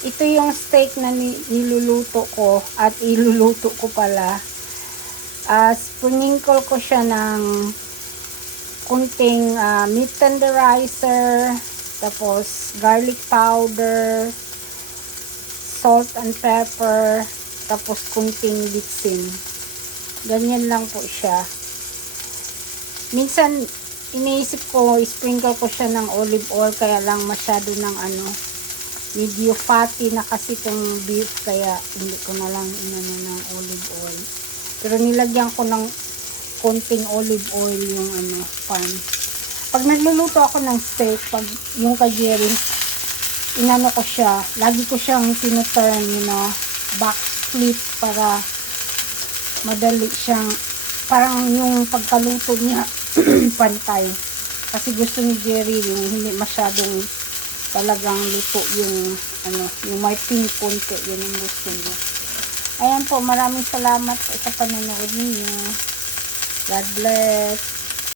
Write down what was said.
Ito yung steak na niluluto ko at iluluto ko pala. Sprinkle ko siya ng kunting meat tenderizer, tapos garlic powder, salt and pepper, tapos kunting bitsin. Ganyan lang po siya. Minsan iniisip ko, sprinkle ko siya ng olive oil, kaya lang masyado ng medyo fatty na kasi itong beef, kaya hindi ko na lang inano ng olive oil. Pero nilagyan ko ng konting olive oil yung pan. Pag nagluluto ako ng steak, pag yung kay Jerry, inano ko siya, lagi ko siyang tinuturn, back split para madali siyang, parang yung pagkaluto niya pantay. Kasi gusto ni Jerry yung hindi masyadong talagang luto yung yung may pink konti, yun yung gusto niya. Ayan po, maraming salamat sa panonood niyo. God bless.